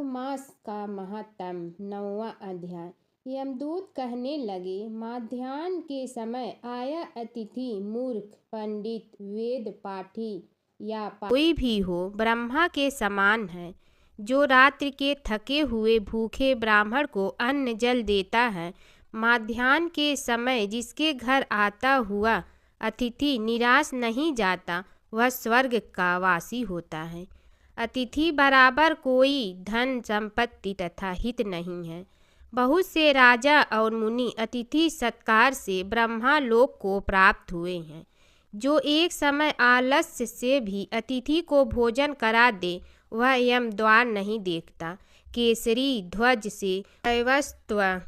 माघ मास का महात्म 9वां अध्याय। यमदूत कहने लगे, माध्याह्न के समय आया अतिथि मूर्ख, पंडित, वेद पाठी या कोई भी हो, ब्रह्मा के समान है। जो रात्रि के थके हुए भूखे ब्राह्मण को अन्न जल देता है, माध्याह्न के समय जिसके घर आता हुआ अतिथि निराश नहीं जाता, वह स्वर्ग का वासी होता है। अतिथि बराबर कोई धन संपत्ति तथा हित नहीं है। बहुत से राजा और मुनि अतिथि सत्कार से ब्रह्मा लोक को प्राप्त हुए हैं। जो एक समय आलस्य से भी अतिथि को भोजन करा दे, वह यम द्वार नहीं देखता। केसरी ध्वज से वैवस्वत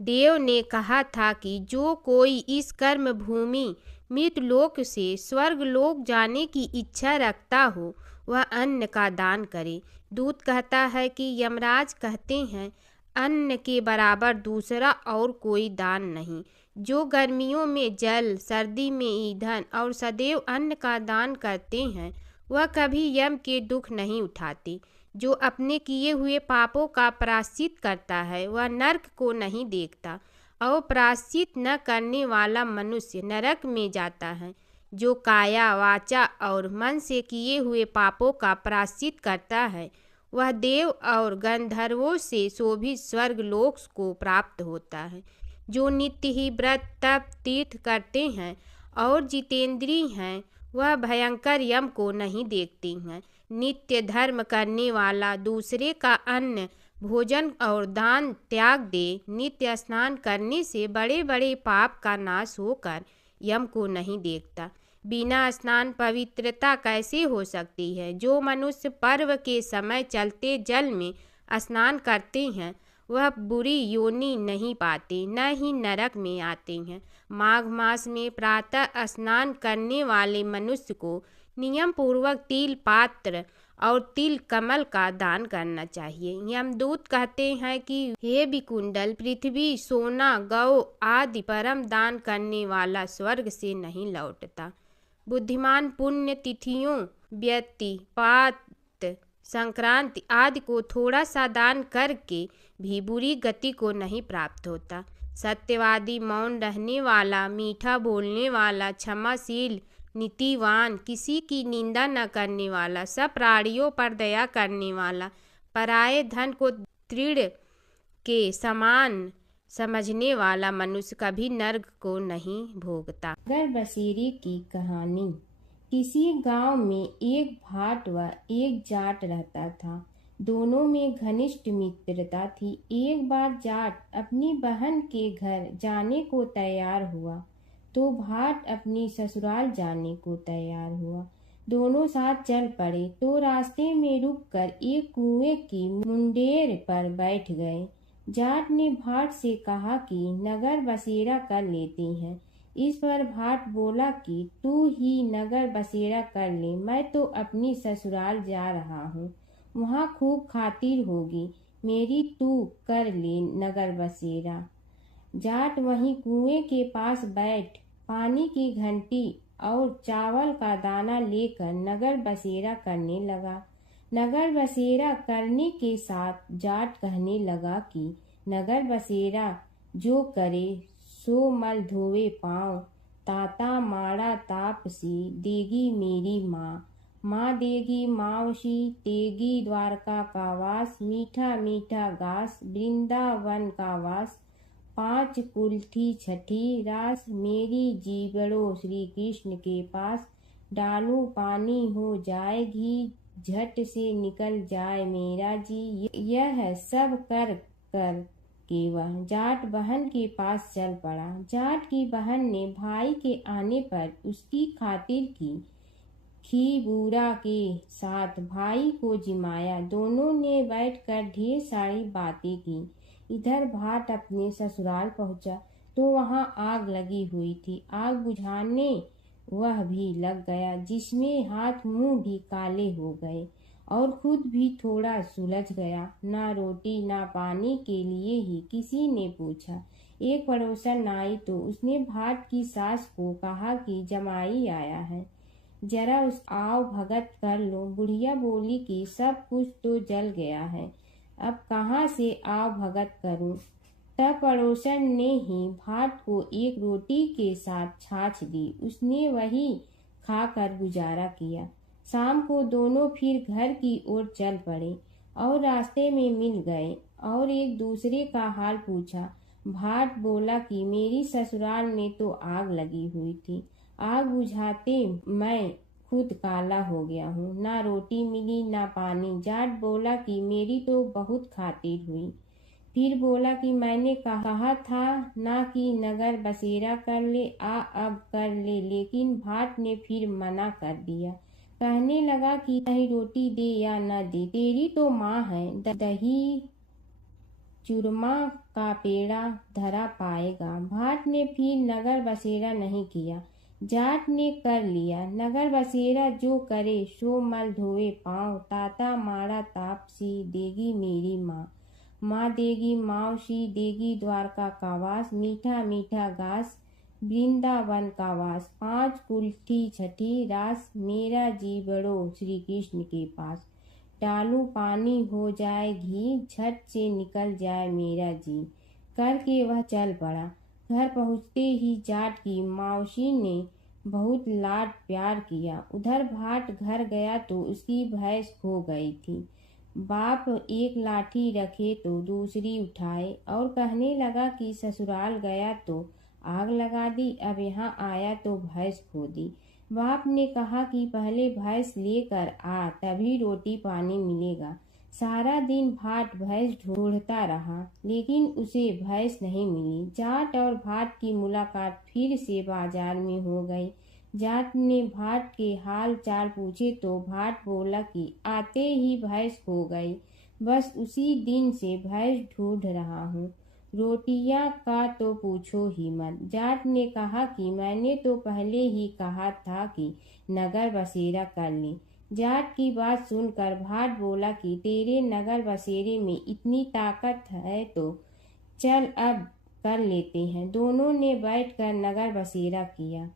देव ने कहा था कि जो कोई इस कर्म भूमि मृतलोक से स्वर्गलोक जाने की इच्छा रखता हो, वह अन्न का दान करे। दूत कहता है कि यमराज कहते हैं, अन्न के बराबर दूसरा और कोई दान नहीं। जो गर्मियों में जल, सर्दी में ईंधन और सदैव अन्न का दान करते हैं, वह कभी यम के दुख नहीं उठाते। जो अपने किए हुए पापों का प्रायश्चित करता है, वह नरक को नहीं देखता, और प्रायश्चित न करने वाला मनुष्य नरक में जाता है। जो काया, वाचा और मन से किए हुए पापों का प्रायश्चित करता है, वह देव और गंधर्वों से शोभित स्वर्गलोक को प्राप्त होता है। जो नित्य ही व्रत, तप, तीर्थ करते हैं और जितेंद्रिय हैं, वह भयंकर यम को नहीं देखते हैं। नित्य धर्म करने वाला दूसरे का अन्न, भोजन और दान त्याग दे। नित्य स्नान करने से बड़े बड़े पाप का नाश होकर यम को नहीं देखता। बिना स्नान पवित्रता कैसे हो सकती है? जो मनुष्य पर्व के समय चलते जल में स्नान करते हैं, वह बुरी योनि नहीं पाते, न ही नरक में आते हैं। माघ मास में प्रातः स्नान करने वाले मनुष्य को नियम पूर्वक तिल पात्र और तिल कमल का दान करना चाहिए। यमदूत कहते हैं कि हे विकुंडल, पृथ्वी, सोना, गौ आदि परम दान करने वाला स्वर्ग से नहीं लौटता। बुद्धिमान पुण्य तिथियों, व्यतिपात, संक्रांति आदि को थोड़ा सा दान करके भी बुरी गति को नहीं प्राप्त होता। सत्यवादी, मौन रहने वाला, मीठा बोलने वाला, क्षमाशील, नीतिवान, किसी की निंदा न करने वाला, सब प्राणियों पर दया करने वाला, पराये धन को तृण के समान समझने वाला मनुष्य कभी नरक को नहीं भोगता। नगर बसेरे की कहानी। किसी गांव में एक भाट व एक जाट रहता था। दोनों में घनिष्ठ मित्रता थी। एक बार जाट अपनी बहन के घर जाने को तैयार हुआ तो भाट अपनी ससुराल जाने को तैयार हुआ। दोनों साथ चल पड़े तो रास्ते में रुककर एक कुएं की मुंडेर पर बैठ गए। जाट ने भाट से कहा कि नगर बसेरा कर लेते हैं। इस पर भाट बोला कि तू ही नगर बसेरा कर ले, मैं तो अपनी ससुराल जा रहा हूँ, वहाँ खूब खातिर होगी मेरी, तू कर ले नगर बसेरा। जाट वहीं कुएं के पास बैठ पानी की घंटी और चावल का दाना लेकर नगर बसेरा करने लगा। नगर बसेरा करने के साथ जाट कहने लगा कि नगर बसेरा जो करे सो मल धोवे पाँव, ताता माड़ा तापसी देगी मेरी माँ, माँ देगी मावशी तेगी द्वारका का वास, मीठा मीठा घास वृंदावन का वास, 5 कुल्ठी छठी रास, मेरी जीवड़ो श्री कृष्ण के पास, डालू पानी हो जाए घी, झट से निकल जाए मेरा जी। यह सब कर कर के वह जाट बहन के पास चल पड़ा। जाट की बहन ने भाई के आने पर उसकी खातिर की खी बूरा के साथ भाई को जिमाया। दोनों ने बैठकर ढेर सारी बातें की। इधर भाट अपने ससुराल पहुंचा तो वहां आग लगी हुई थी। आग बुझाने वह भी लग गया, जिसमें हाथ मुंह भी काले हो गए और खुद भी थोड़ा सुलझ गया। ना रोटी ना पानी के लिए ही किसी ने पूछा। एक पड़ोसन आई तो उसने भाट की सास को कहा कि जमाई आया है, जरा उस आओ भगत कर लो। बुढ़िया बोली कि सब कुछ तो जल गया है, अब कहाँ से आव भगत करूं। तब पड़ोसन ने ही भाट को एक रोटी के साथ छाछ दी। उसने वही खाकर गुजारा किया। शाम को दोनों फिर घर की ओर चल पड़े और रास्ते में मिल गए और एक दूसरे का हाल पूछा। भाट बोला कि मेरी ससुराल में तो आग लगी हुई थी, आग बुझाते मैं खुद काला हो गया हूँ, ना रोटी मिली ना पानी। जाट बोला कि मेरी तो बहुत खातिर हुई। फिर बोला कि मैंने कहा था ना कि नगर बसेरा कर ले, अब कर ले, लेकिन भाट ने फिर मना कर दिया। कहने लगा कि चाहे रोटी दे या न दे, तेरी तो माँ है, दही चूरमा का पेड़ा धरा पाएगा। भाट ने फिर नगर बसेरा नहीं किया, जाट ने कर लिया। नगर बसेरा जो करे सो मल धोए पाँव, ताता माड़ा तापसी देगी मेरी माँ, माँ देगी मावसी देगी द्वारका का वास, मीठा मीठा घास वृंदावन का वास, 5 कुल्ठी छठी रास, मेरा जी बढ़ो श्री कृष्ण के पास। डालू पानी हो जाए घी, झट से निकल जाए मेरा जी, करके वह चल पड़ा। घर पहुँचते ही जाट की मौसी ने बहुत लाड प्यार किया। उधर भाट घर गया तो उसकी भैंस खो गई थी। बाप एक लाठी रखे तो दूसरी उठाए और कहने लगा कि ससुराल गया तो आग लगा दी, अब यहाँ आया तो भैंस खो दी। बाप ने कहा कि पहले भैंस लेकर आ, तभी रोटी पानी मिलेगा। सारा दिन भाट भैंस ढूंढता रहा, लेकिन उसे भैंस नहीं मिली। जाट और भाट की मुलाकात फिर से बाजार में हो गई। जाट ने भाट के हाल चाल पूछे तो भाट बोला कि आते ही भैंस खो गई, बस उसी दिन से भैंस ढूंढ रहा हूँ। रोटियां का तो पूछो ही मत। जाट ने कहा कि मैंने तो पहले ही कहा था कि नगर बसेरा कर ले। जाट की बात सुनकर भाट बोला कि तेरे नगर बसेरे में इतनी ताकत है तो चल अब कर लेते हैं। दोनों ने बैठकर नगर बसेरा किया।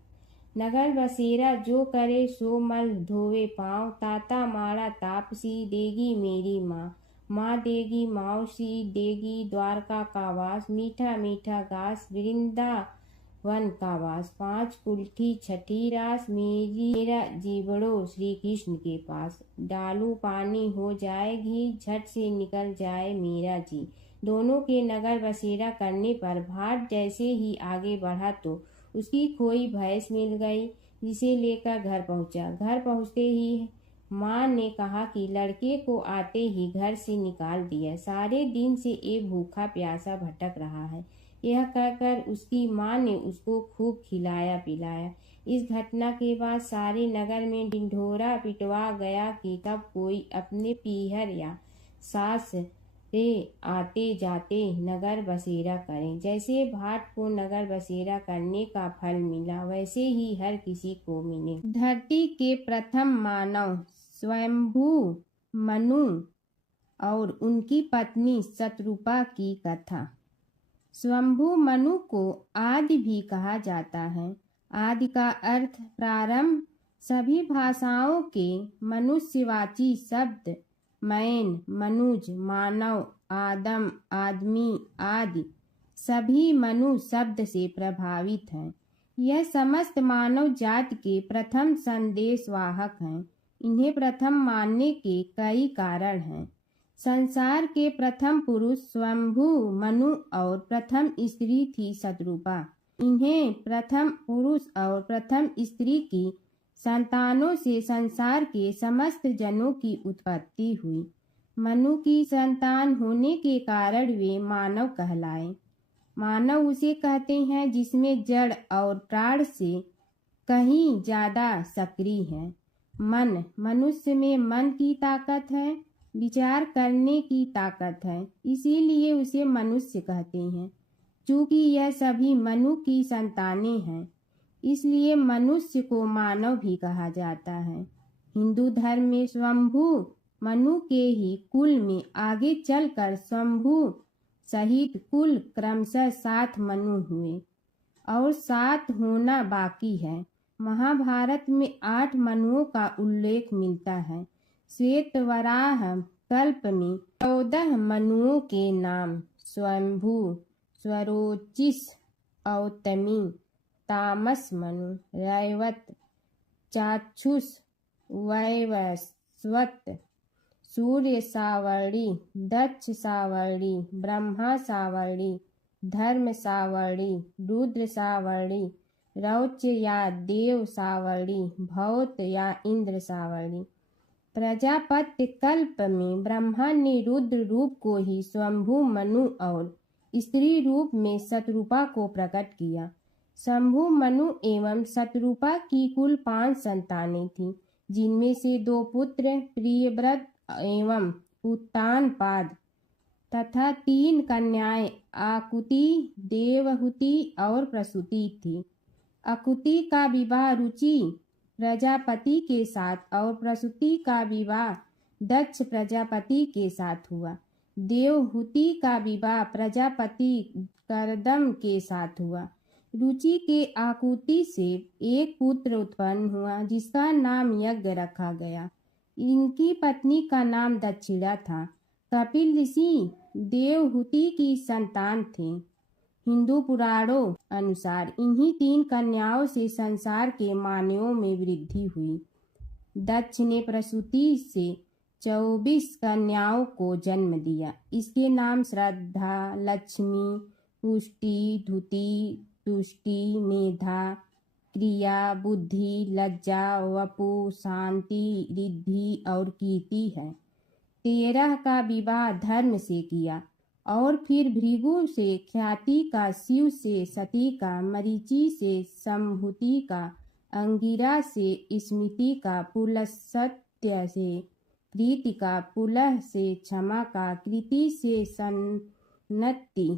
नगर बसेरा जो करे सो मल धोवे पाँव, ताता माड़ा तापसी देगी मेरी माँ, माँ देगी मौसी देगी द्वारका का वास, मीठा मीठा घास वृंदावन का वास, 5 कुल्ठी छठी रास, मेरा जीवड़ो श्री कृष्ण के पास। डालू पानी हो जाए घी, झट से निकल जाए मेरा जी। दोनों के नगर बसेरा करने पर भाट जैसे ही आगे बढ़ा तो उसकी खोई भैंस मिल गई, जिसे लेकर घर पहुंचा। घर पहुंचते ही माँ ने कहा कि लड़के को आते ही घर से निकाल दिया, सारे दिन से एक भूखा प्यासा भटक रहा है। यह कहकर उसकी माँ ने उसको खूब खिलाया पिलाया। इस घटना के बाद सारे नगर में ढिंढोरा पिटवा गया कि कब कोई अपने पीहर या सास से आते जाते नगर बसेरा करें। जैसे भाट को नगर बसेरा करने का फल मिला, वैसे ही हर किसी को मिले। धरती के प्रथम मानव स्वयंभू मनु और उनकी पत्नी शतरूपा की कथा। स्वयंभू मनु को आदि भी कहा जाता है। आदि का अर्थ प्रारंभ। सभी भाषाओं के मनुष्यवाची शब्द मैन, मनुज, मानव, आदम, आदमी आदि सभी मनु शब्द से प्रभावित हैं। यह समस्त मानव जाति के प्रथम संदेशवाहक हैं। इन्हें प्रथम मानने के कई कारण हैं। संसार के प्रथम पुरुष स्वयंभू मनु और प्रथम स्त्री थी शतरूपा। इन्हें प्रथम पुरुष और प्रथम स्त्री की संतानों से संसार के समस्त जनों की उत्पत्ति हुई। मनु की संतान होने के कारण वे मानव कहलाए। मानव उसे कहते हैं जिसमें जड़ और प्राण से कहीं ज्यादा सक्रिय है। मन, मनुष्य में मन की ताकत है, विचार करने की ताकत है, इसीलिए उसे मनुष्य कहते हैं। चूंकि यह सभी मनु की संतानें हैं, इसलिए मनुष्य को मानव भी कहा जाता है। हिंदू धर्म में स्वयंभू मनु के ही कुल में आगे चलकर स्वयंभू सहित कुल क्रमशः 7 मनु हुए और 7 होना बाकी है। महाभारत में 8 मनुओं का उल्लेख मिलता है। श्वेत वराह कल्प में 14 मनुओं के नाम स्वयंभू, स्वरोचिष, औतमी, तामस मनु, रैवत, चाक्षुष, वैवस्वत, सूर्य सावर्णी, दक्ष सावर्णी, ब्रह्मा सावर्णी, धर्म सावर्णी, रुद्र सावर्णी, रौच या देव सावर्णी, भौत या इंद्र सावर्णी। प्रजापत्य कल्प में ब्रह्मा ने रुद्र रूप को ही स्वयंभू मनु और स्त्री रूप में शतरूपा को प्रकट किया। शंभु मनु एवं शतरूपा की कुल 5 संतानें थीं, जिनमें से 2 पुत्र प्रियव्रत एवं उत्तानपाद तथा 3 कन्याएं आकुति, देवहूति और प्रसूति थी। आकुति का विवाह रुचि प्रजापति के साथ और प्रसूति का विवाह दक्ष प्रजापति के साथ हुआ। देवहूति का विवाह प्रजापति करदम के साथ हुआ। रुचि के आकुति से एक पुत्र उत्पन्न हुआ जिसका नाम यज्ञ रखा गया। इनकी पत्नी का नाम दक्षिणा था। कपिल ऋषि देवहूति की संतान थे। हिंदू पुराणों अनुसार इन्हीं 3 कन्याओं से संसार के मानवों में वृद्धि हुई। दक्ष ने प्रसूति से 24 कन्याओं को जन्म दिया। इसके नाम श्रद्धा, लक्ष्मी, पुष्टि, धुति, तुष्टि, मेधा, क्रिया, बुद्धि, लज्जा, वपु, शांति, रिद्धि और कीर्ति है। 13 का विवाह धर्म से किया और फिर भृगु से ख्याति का, शिव से सती का, मरीचि से संभूति का, अंगिरा से स्मृति का, पुलस्त्य से प्रीति का, पुलह से क्षमा का, कृति से सन्नति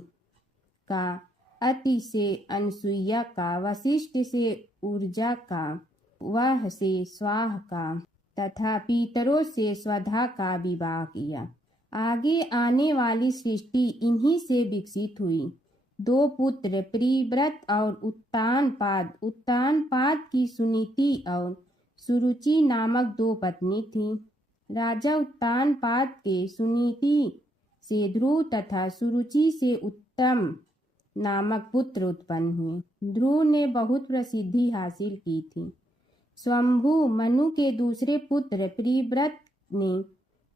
का, अति से अनसुईया का, वशिष्ठ से ऊर्जा का, वह से स्वाह का तथा पितरों से स्वधा का विवाह किया। आगे आने वाली सृष्टि इन्हीं से विकसित हुई। 2 पुत्र प्रियव्रत और उत्तानपाद। उत्तानपाद की सुनीति और सुरुचि नामक 2 पत्नी थीं। राजा उत्तानपाद के सुनीति से ध्रुव तथा सुरुचि से उत्तम नामक पुत्र उत्पन्न हुए। ध्रुव ने बहुत प्रसिद्धि हासिल की थी। स्वयंभू मनु के दूसरे पुत्र प्रियव्रत ने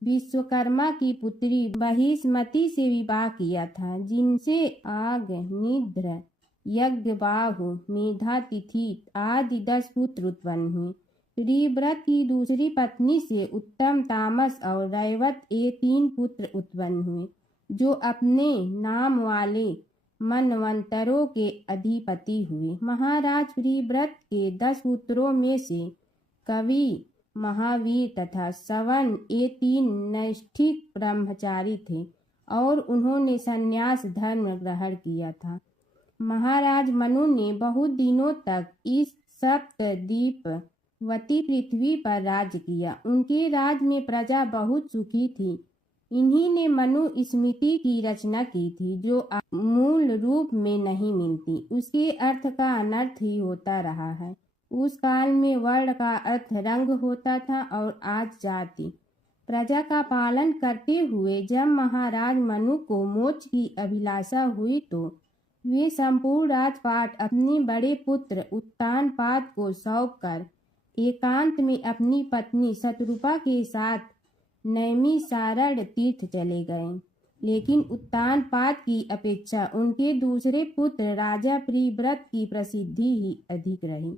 विश्वकर्मा की पुत्री बहिष्मति से विवाह किया था, जिनसे आग, निद्र, यज्ञबाहु, मेधातिथि आदि 10 पुत्र उत्पन्न हुए। प्रियव्रत की दूसरी पत्नी से उत्तम, तामस और रैवत ये 3 पुत्र उत्पन्न हुए, जो अपने नाम वाले मनवंतरों के अधिपति हुए। महाराज प्रियव्रत के 10 पुत्रों में से कवि, महावीर तथा सवन ये 3 नैष्ठिक ब्रह्मचारी थे और उन्होंने संन्यास धर्म ग्रहण किया था। महाराज मनु ने बहुत दिनों तक इस सप्तद्वीपवती पृथ्वी पर राज्य किया। उनके राज में प्रजा बहुत सुखी थी। इन्हीं ने मनु स्मृति की रचना की थी, जो मूल रूप में नहीं मिलती। उसके अर्थ का अनर्थ ही होता रहा है। उस काल में वर्ण का अर्थ रंग होता था और आज जाति। प्रजा का पालन करते हुए जब महाराज मनु को मोक्ष की अभिलाषा हुई तो वे संपूर्ण राजपाट अपने बड़े पुत्र उत्तानपाद को सौंपकर एकांत में अपनी पत्नी शतरूपा के साथ नैमिषारण्य तीर्थ चले गए। लेकिन उत्तानपाद की अपेक्षा उनके दूसरे पुत्र राजा प्रियव्रत की प्रसिद्धि ही अधिक रही।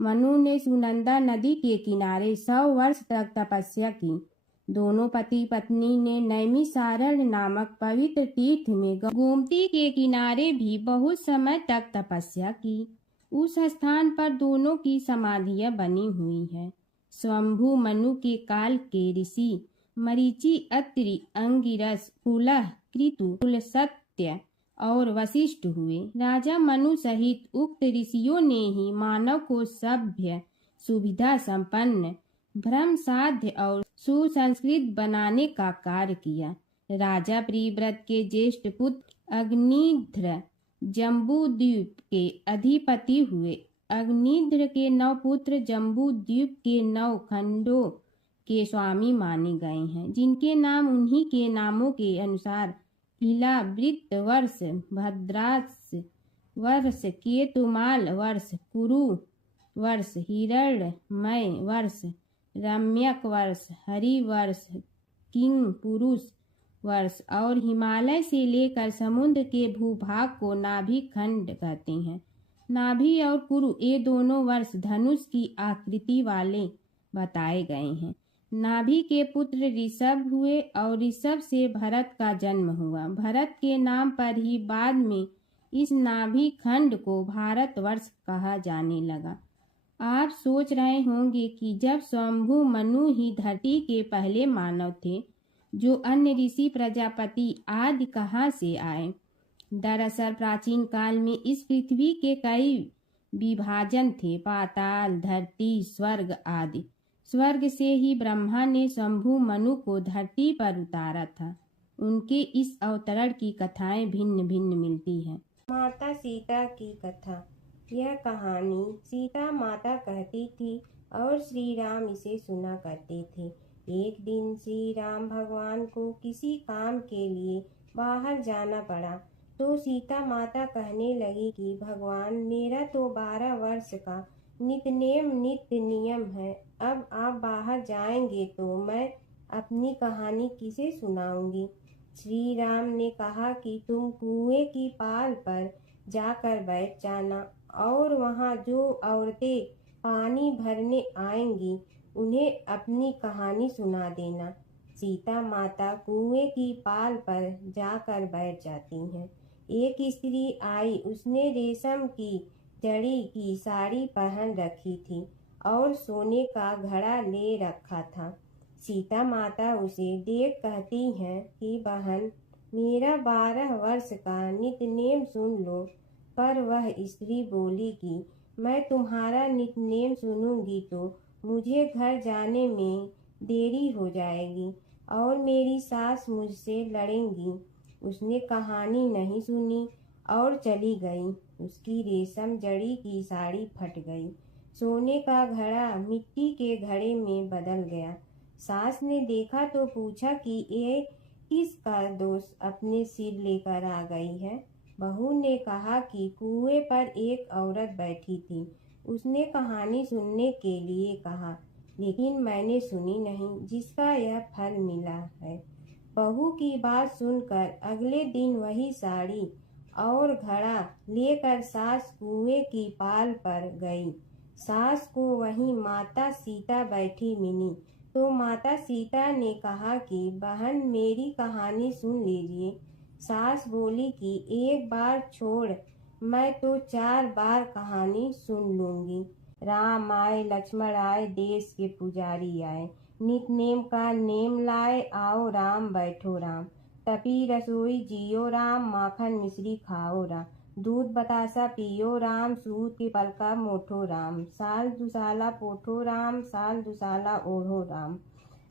मनु ने सुनंदा नदी के किनारे 100 वर्ष तक तपस्या की। दोनों पति पत्नी ने नैमिषारण्य नामक पवित्र तीर्थ में गोमती के किनारे भी बहुत समय तक तपस्या की। उस स्थान पर दोनों की समाधियां बनी हुई है। स्वयंभू मनु के काल के ऋषि मरीचि, अत्रि, अंगिरस, पुलह, कृतु, पुलस्त्य और वशिष्ठ हुए। राजा मनु सहित उक्त ऋषियों ने ही मानव को सभ्य, सुविधा संपन्न, भ्रम साध्य और सुसंस्कृत बनाने का कार्य किया। राजा प्रियव्रत के ज्येष्ठ पुत्र अग्निध्र जम्बूद्वीप के अधिपति हुए। अग्निध्र के 9 पुत्र जम्बूद्वीप के 9 खंडों के स्वामी माने गए हैं, जिनके नाम उन्हीं के नामों के अनुसार किला, वृत्त वर्ष, भद्रास वर्ष, केतुमाल वर्ष, कुरु वर्ष, हिरण्मय वर्ष, रम्यक वर्ष, हरि वर्ष, किंग पुरुष वर्ष और हिमालय से लेकर समुद्र के भूभाग को नाभि खंड कहते हैं। नाभि और कुरु ये दोनों वर्ष धनुष की आकृति वाले बताए गए हैं। नाभि के पुत्र ऋषभ हुए और ऋषभ से भरत का जन्म हुआ। भरत के नाम पर ही बाद में इस नाभि खंड को भारतवर्ष कहा जाने लगा। आप सोच रहे होंगे कि जब स्वयंभू मनु ही धरती के पहले मानव थे, जो अन्य ऋषि प्रजापति आदि कहाँ से आए। दरअसल प्राचीन काल में इस पृथ्वी के कई विभाजन थे, पाताल, धरती, स्वर्ग आदि। स्वर्ग से ही ब्रह्मा ने शंभु मनु को धरती पर उतारा था। उनके इस अवतरण की कथाएं भिन्न भिन्न मिलती हैं। माता सीता की कथा। यह कहानी सीता माता कहती थी और श्री राम इसे सुना करते थे। एक दिन श्री राम भगवान को किसी काम के लिए बाहर जाना पड़ा, तो सीता माता कहने लगी कि भगवान, मेरा तो 12 वर्ष का नित्य नियम है। अब आप बाहर जाएंगे तो मैं अपनी कहानी किसे सुनाऊंगी। श्री राम ने कहा कि तुम कुएं की पाल पर जाकर बैठ जाना और वहाँ जो औरतें पानी भरने आएंगी उन्हें अपनी कहानी सुना देना। सीता माता कुएं की पाल पर जाकर बैठ जाती हैं। एक स्त्री आई, उसने रेशम की जड़ी की साड़ी पहन रखी थी और सोने का घड़ा ले रखा था। सीता माता उसे देख कहती हैं कि बहन, मेरा 12 वर्ष का नित्यनेम सुन लो। पर वह स्त्री बोली कि मैं तुम्हारा नित्यनेम सुनूंगी तो मुझे घर जाने में देरी हो जाएगी और मेरी सास मुझसे लड़ेंगी। उसने कहानी नहीं सुनी और चली गई। उसकी रेशम जड़ी की साड़ी फट गई, सोने का घड़ा मिट्टी के घड़े में बदल गया। सास ने देखा तो पूछा कि ये किसका दोष अपने सिर लेकर आ गई है। बहू ने कहा कि कुएं पर एक औरत बैठी थी, उसने कहानी सुनने के लिए कहा, लेकिन मैंने सुनी नहीं, जिसका यह फल मिला है। बहू की बात सुनकर अगले दिन वही साड़ी और घड़ा लेकर सास कुएं की पाल पर गई। सास को वहीं माता सीता बैठी मिली, तो माता सीता ने कहा कि बहन, मेरी कहानी सुन लीजिए। सास बोली कि एक बार छोड़, मैं तो 4 बार कहानी सुन लूंगी। राम आए, लक्ष्मण आए, देश के पुजारी आए, नित नेम का नेम लाए, आओ राम बैठो राम। तपी रसोई जियो राम, माखन मिश्री खाओ राम। दूध बतासा पियो राम, सूत के पलका मोठो राम। साल दुसाला पोठो राम, साल दुसाला ओढ़ो राम।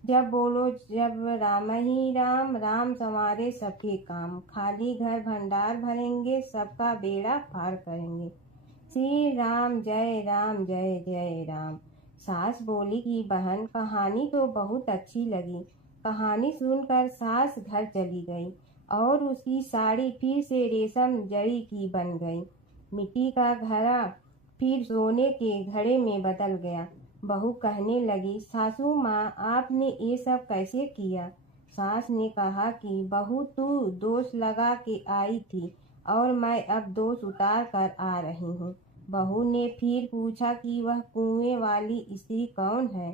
जब बोलो जब राम ही राम, राम संवारे सबके काम। खाली घर भंडार भरेंगे, सबका बेड़ा पार करेंगे। श्री राम जय राम जय जय राम। सास बोली कि बहन, कहानी तो बहुत अच्छी लगी। कहानी सुनकर सास घर चली गई और उसकी साड़ी फिर से रेशम जड़ी की बन गई। मिट्टी का घड़ा फिर सोने के घड़े में बदल गया। बहू कहने लगी, सासू माँ, आपने ये सब कैसे किया। सास ने कहा कि बहू, तू दोष लगा के आई थी और मैं अब दोष उतार कर आ रही हूँ। बहू ने फिर पूछा कि वह कुएं वाली स्त्री कौन है।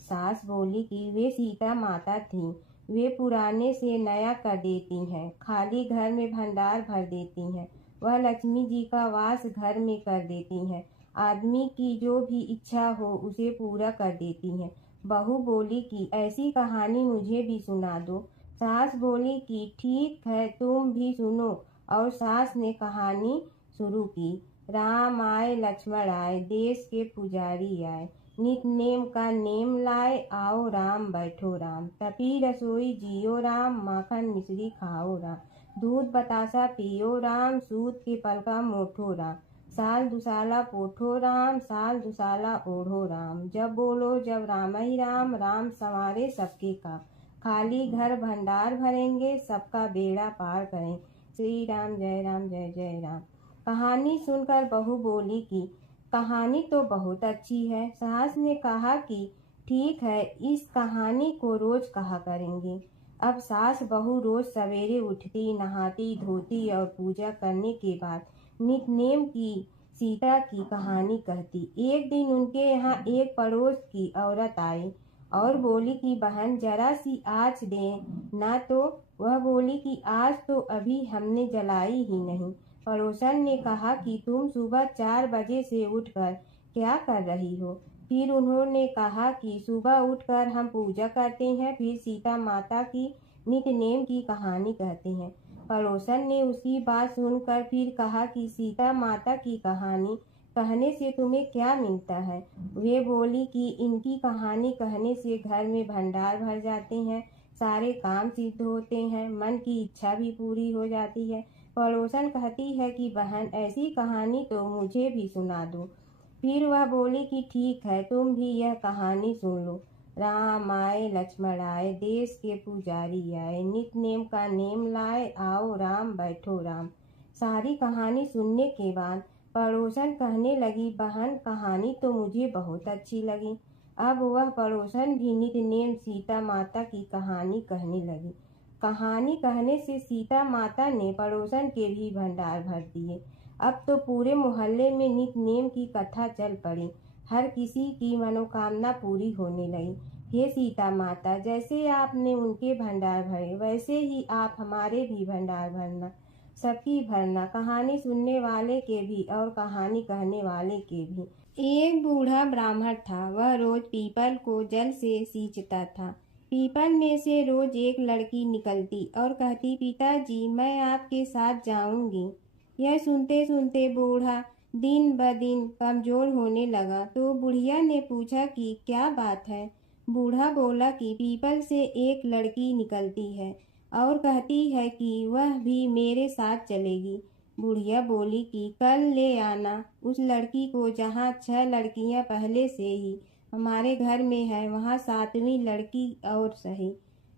सास बोली कि वे सीता माता थी। वे पुराने से नया कर देती हैं, खाली घर में भंडार भर देती हैं। वह लक्ष्मी जी का वास घर में कर देती हैं। आदमी की जो भी इच्छा हो उसे पूरा कर देती हैं। बहू बोली कि ऐसी कहानी मुझे भी सुना दो। सास बोली कि ठीक है, तुम भी सुनो। और सास ने कहानी शुरू की। राम आए, लक्ष्मण आए, देश के पुजारी आए, नित नेम का नेम लाए, आओ राम बैठो राम। तपी रसोई जियो राम, माखन मिश्री खाओ राम। दूध बतासा पियो राम, सूत के पलका मोठो राम। साल दुसाला पोठो राम, साल दुसाला ओढ़ो राम। जब बोलो जब राम ही राम, राम संवारे सबके काम। खाली घर भंडार भरेंगे, सबका बेड़ा पार करें। श्री राम जय जय राम। कहानी सुनकर बहू बोली कि कहानी तो बहुत अच्छी है। सास ने कहा कि ठीक है, इस कहानी को रोज कहा करेंगे। अब सास बहू रोज सवेरे उठती, नहाती धोती और पूजा करने के बाद नित्य की सीता की कहानी कहती। एक दिन उनके यहाँ एक पड़ोस की औरत आई और बोली कि बहन जरा सी आँच दें ना। तो वह बोली कि आज तो अभी हमने जलाई ही नहीं। पड़ोसन ने कहा कि तुम सुबह 4 बजे से उठकर क्या कर रही हो? फिर उन्होंने कहा कि सुबह उठकर हम पूजा करते हैं, फिर सीता माता की नित्य नेम की कहानी कहते हैं। पड़ोसन ने उसकी बात सुनकर फिर कहा कि सीता माता की कहानी कहने से तुम्हें क्या मिलता है? वे बोली कि इनकी कहानी कहने से घर में भंडार भर जाते हैं, सारे काम सिद्ध होते हैं, मन की इच्छा भी पूरी हो जाती है। पड़ोसन कहती है कि बहन ऐसी कहानी तो मुझे भी सुना दो। फिर वह बोली कि ठीक है, तुम भी यह कहानी सुन लो। राम आए लक्ष्मण आए, देश के पुजारी आए, नित्य नेम का नेम लाए, आओ राम बैठो राम। सारी कहानी सुनने के बाद पड़ोसन कहने लगी बहन कहानी तो मुझे बहुत अच्छी लगी। अब वह पड़ोसन भी नित्य नेम सीता माता की कहानी कहने लगी। कहानी कहने से सीता माता ने पड़ोसन के भी भंडार भर दिए। अब तो पूरे मोहल्ले में नित्य नेम की कथा चल पड़ी। हर किसी की मनोकामना पूरी होने लगी। हे सीता माता, जैसे आपने उनके भंडार भरे वैसे ही आप हमारे भी भंडार भरना, सबकी भरना, कहानी सुनने वाले के भी और कहानी कहने वाले के भी। एक बूढ़ा ब्राह्मण था। वह रोज पीपल को जल से सींचता था। पीपल में से रोज एक लड़की निकलती और कहती पिताजी मैं आपके साथ जाऊंगी। यह सुनते सुनते बूढ़ा दिन ब दिन कमजोर होने लगा। तो बुढ़िया ने पूछा कि क्या बात है? बूढ़ा बोला कि पीपल से एक लड़की निकलती है और कहती है कि वह भी मेरे साथ चलेगी। बुढ़िया बोली कि कल ले आना उस लड़की को, जहाँ 6 लड़कियां पहले से ही हमारे घर में है, वहाँ 7वीं लड़की और सही।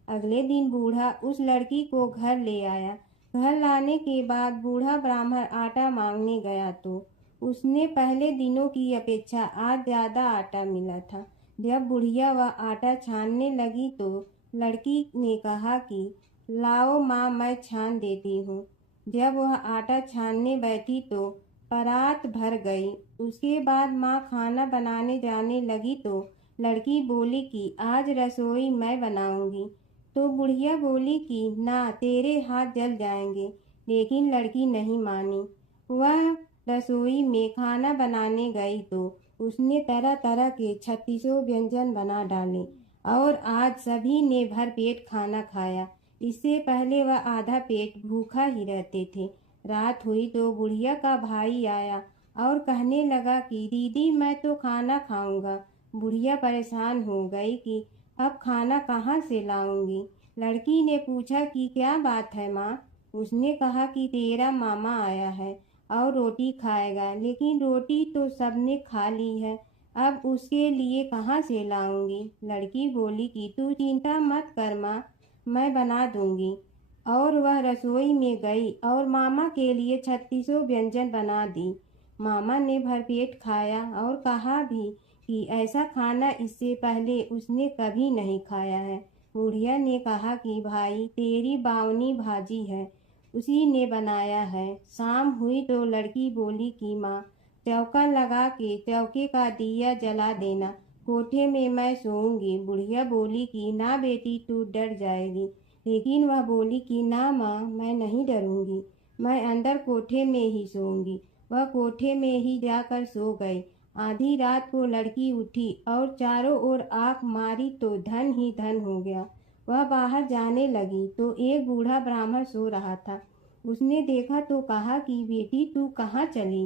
अगले दिन बूढ़ा उस लड़की को घर ले आया। घर लाने के बाद बूढ़ा ब्राह्मण आटा मांगने गया तो उसने पहले दिनों की अपेक्षा आज ज्यादा आटा मिला था। जब बुढ़िया वह आटा छानने लगी तो लड़की ने कहा कि लाओ माँ मैं छान देती हूँ। जब वह आटा छानने बैठी तो परात भर गई। उसके बाद माँ खाना बनाने जाने लगी तो लड़की बोली कि आज रसोई मैं बनाऊंगी। तो बुढ़िया बोली कि ना, तेरे हाथ जल जाएंगे। लेकिन लड़की नहीं मानी। वह रसोई में खाना बनाने गई तो उसने तरह तरह के 36 व्यंजन बना डाले और आज सभी ने भर पेट खाना खाया। इससे पहले वह आधा पेट भूखा ही रहते थे। रात हुई तो बुढ़िया का भाई आया और कहने लगा कि दीदी मैं तो खाना खाऊंगा। बुढ़िया परेशान हो गई कि अब खाना कहाँ से लाऊंगी। लड़की ने पूछा कि क्या बात है माँ? उसने कहा कि तेरा मामा आया है और रोटी खाएगा, लेकिन रोटी तो सबने खा ली है, अब उसके लिए कहाँ से लाऊंगी। लड़की बोली कि तू चिंता मत कर माँ, मैं बना दूंगी। और वह रसोई में गई और मामा के लिए 36 व्यंजन बना दी। मामा ने भरपेट खाया और कहा भी कि ऐसा खाना इससे पहले उसने कभी नहीं खाया है। बुढ़िया ने कहा कि भाई तेरी बावनी भाजी है, उसी ने बनाया है। शाम हुई तो लड़की बोली कि माँ चौका लगा के चौके का दिया जला देना, कोठे में मैं सोऊंगी। बुढ़िया बोली कि ना बेटी तू डर जाएगी। लेकिन वह बोली कि ना माँ मैं नहीं डरूंगी, मैं अंदर कोठे में ही सोऊंगी। वह कोठे में ही जाकर सो गई। आधी रात को लड़की उठी और चारों ओर आँख मारी तो धन ही धन हो गया। वह बाहर जाने लगी तो एक बूढ़ा ब्राह्मण सो रहा था। उसने देखा तो कहा कि बेटी तू कहाँ चली?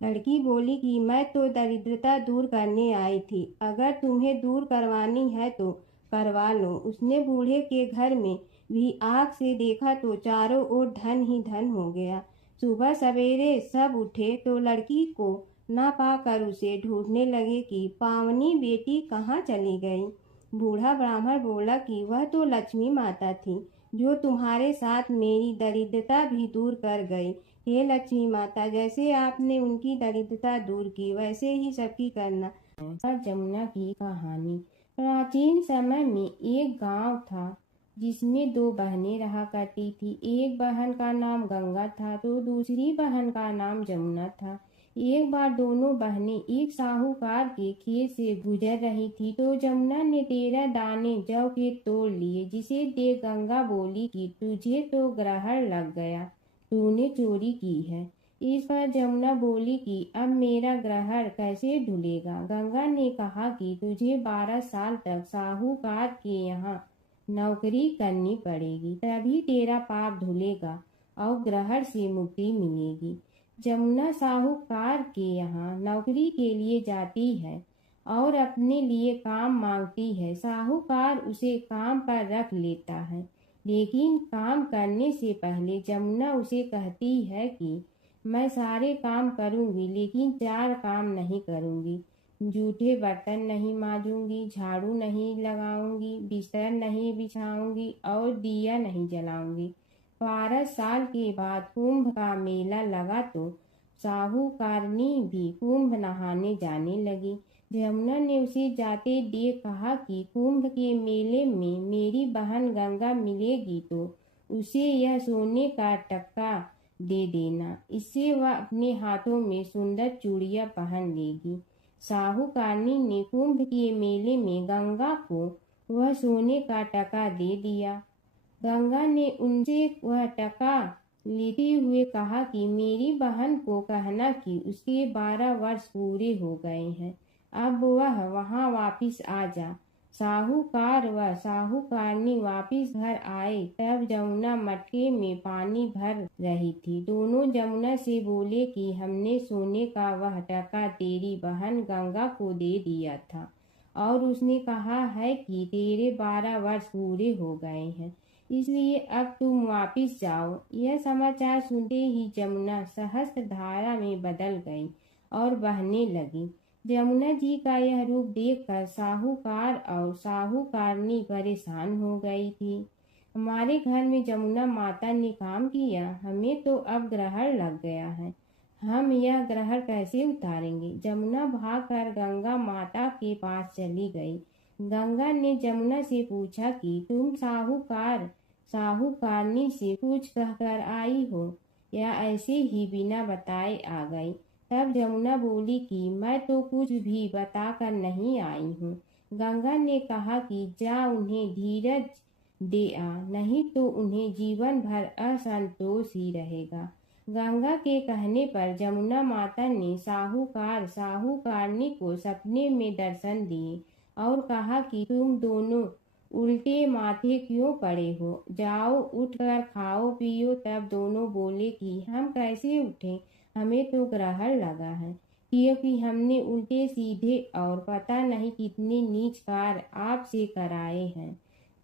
लड़की बोली कि मैं तो दरिद्रता दूर करने आई थी, अगर तुम्हें दूर करवानी है तो करवा लो। उसने बूढ़े के घर में भी आँख से देखा तो चारों ओर धन ही धन हो गया। सुबह सवेरे सब उठे तो लड़की को ना पाकर उसे ढूंढने लगे कि पावनी बेटी कहाँ चली गई। बूढ़ा ब्राह्मण बोला कि वह तो लक्ष्मी माता थी जो तुम्हारे साथ मेरी दरिद्रता भी दूर कर गई। हे लक्ष्मी माता, जैसे आपने उनकी दरिद्रता दूर की वैसे ही सबकी करना। और जमुना की कहानी। प्राचीन समय में एक गांव था जिसमें दो बहनें रहा करती थी। एक बहन का नाम गंगा था तो दूसरी बहन का नाम जमुना था। एक बार दोनों बहनें एक साहूकार के खेत से गुजर रही थी तो जमुना ने 13 दाने जौ के तोड़ लिए, जिसे देख गंगा बोली कि तुझे तो ग्रहण लग गया, तूने चोरी की है। इस पर जमुना बोली कि अब मेरा ग्रहण कैसे धुलेगा। गंगा ने कहा कि तुझे 12 साल तक साहूकार के यहाँ नौकरी करनी पड़ेगी, तभी तेरा पाप धुलेगा और ग्रहण से मुक्ति मिलेगी। जमुना साहूकार के यहाँ नौकरी के लिए जाती है और अपने लिए काम मांगती है। साहूकार उसे काम पर रख लेता है, लेकिन काम करने से पहले जमुना उसे कहती है कि मैं सारे काम करूंगी लेकिन 4 काम नहीं करूंगी। जूठे बर्तन नहीं मांजूंगी, झाड़ू नहीं लगाऊंगी, बिस्तर नहीं बिछाऊंगी और दिया नहीं जलाऊंगी। 12 साल के बाद कुंभ का मेला लगा तो साहूकारनी भी कुंभ नहाने जाने लगी। जमुना ने उसे जाते देख कहा कि कुंभ के मेले में मेरी बहन गंगा मिलेगी तो उसे यह सोने का टक्का दे देना, इससे वह अपने हाथों में सुंदर चूड़ियां पहन लेगी। साहूकारनी ने कुंभ के मेले में गंगा को वह सोने का टका दे दिया। गंगा ने उनसे वह टका लेते हुए कहा कि मेरी बहन को कहना कि उसके 12 वर्ष पूरे हो गए हैं, अब वह वहां वापिस आ जा। साहूकार व साहूकारनी वापिस घर आए तब जमुना मटके में पानी भर रही थी। दोनों जमुना से बोले कि हमने सोने का वह टका तेरी बहन गंगा को दे दिया था और उसने कहा है कि तेरे 12 वर्ष पूरे हो गए हैं, इसलिए अब तुम वापिस जाओ। यह समाचार सुनते ही जमुना सहस्त्र धारा में बदल गई और बहने लगी। जमुना जी का यह रूप देखकर साहूकार और साहूकारनी परेशान हो गई थी। हमारे घर में जमुना माता ने काम किया, हमें तो अब ग्रहण लग गया है, हम यह ग्रहण कैसे उतारेंगे। जमुना भागकर गंगा माता के पास चली गई। गंगा ने जमुना से पूछा कि तुम साहूकारनी से कुछ कहकर आई हो या ऐसे ही बिना बताए आ गई। तब जमुना बोली कि मैं तो कुछ भी बताकर नहीं आई हूँ। गंगा ने कहा कि जा उन्हें धीरज दे आ, नहीं तो उन्हें जीवन भर असंतोष ही रहेगा। गंगा के कहने पर जमुना माता ने साहूकारनी को सपने में दर्शन दिए और कहा कि तुम दोनों उल्टे माथे क्यों पड़े हो, जाओ उठकर खाओ पियो। तब दोनों बोले कि हम कैसे उठें, हमें तो ग्रहण लगा है, क्योंकि हमने उल्टे सीधे और पता नहीं कितने नीच कार्य आपसे कराए हैं।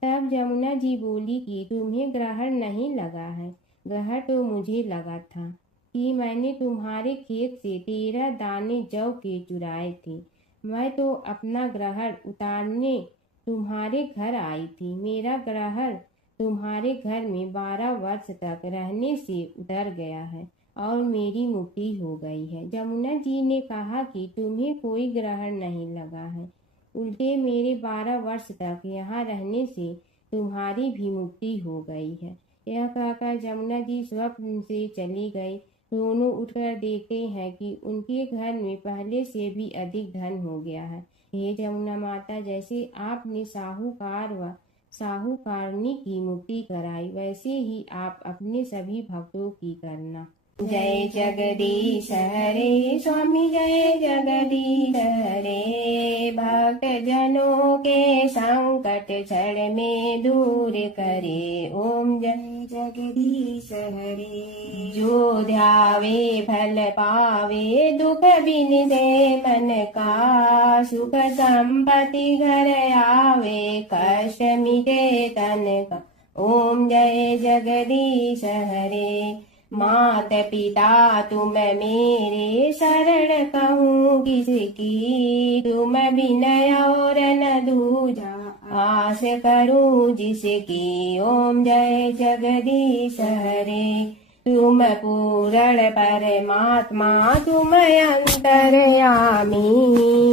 तब जमुना जी बोली कि तुम्हें ग्रहण नहीं लगा है, ग्रहण तो मुझे लगा था कि मैंने तुम्हारे खेत से 13 दाने जौ के चुराए थे। मैं तो अपना ग्रहण उतारने तुम्हारे घर आई थी। मेरा ग्रहण तुम्हारे घर में 12 वर्ष तक रहने से उतर गया है और मेरी मुक्ति हो गई है। जमुना जी ने कहा कि तुम्हें कोई ग्रहण नहीं लगा है, उल्टे मेरे 12 वर्ष तक यहाँ रहने से तुम्हारी भी मुक्ति हो गई है। यह कहकर जमुना जी स्वप्न से चली गई। दोनों उठकर देखते हैं कि उनके घर में पहले से भी अधिक धन हो गया है। हे जमुना माता, जैसे आपने साहूकार व साहूकारनी की मुक्ति कराई, वैसे ही आप अपने सभी भक्तों की करना। जय जगदीश हरे स्वामी, जय जगदीश हरे। भक्त जनों के संकट क्षण में दूर करे, ओम जय जगदीश हरे। जो ध्यावे फल पावे, दुख बिन दे मन का, सुख संपत्ति घर आवे, कष्ट मिटे तन का। ओम जय जगदीश हरे। मात पिता तुम मेरे शरण कहूँ किसकी, तुम विनय और न दूजा आस करूँ जिसकी। ओम जय जगदीश हरे। तुम पूरण परमात्मा तुम अंतर्यामी,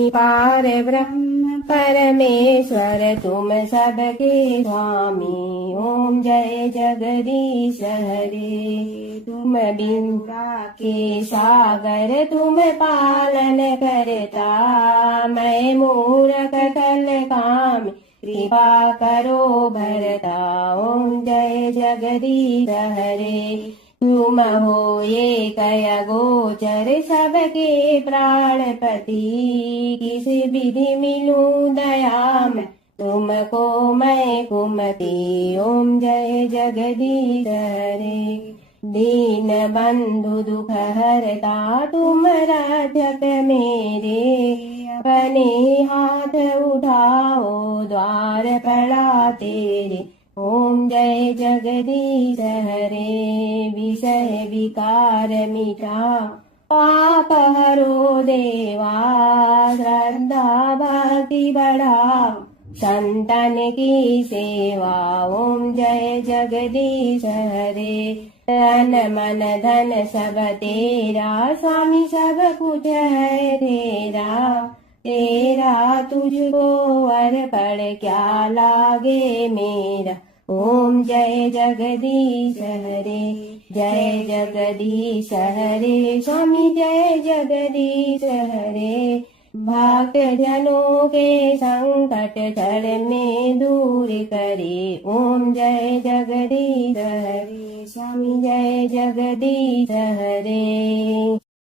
पार ब्रह्म परमेश्वर तुम सबके स्वामी। ओम जय जगदीश हरे। तुम बिंदा के सागर तुम पालन करता, मैं मूरख कल काम कृपा करो भरता। ओम जय जगदीश हरे। तुम हो ये कय गोचर सबके प्राणपति, किस विधि मिलूं दया में तुमको मैं कुमति। ओम जय जगदीश हरे। दीन बंधु दुख हरता तुम रक्षक मेरे, अपने हाथ उठाओ द्वार पड़ा तेरे। ओम जय जगदीश हरे। विषय विकार मिटा पाप हरो देवा, श्रद्धा भक्ति बढ़ाओ संतन की सेवा। ओम जय जगदीश हरे। तन मन धन सब तेरा, स्वामी सब कुछ है तेरा, तेरा तुझको अर्पण क्या लागे मेरा। ओम जय जगदीश हरे। जय जगदीश हरे। स्वामी जय जगदीश हरे। भक्त जनों के संकट क्षण में दूर करे। ओम जय जगदीश हरे। स्वामी जय जगदीश हरे।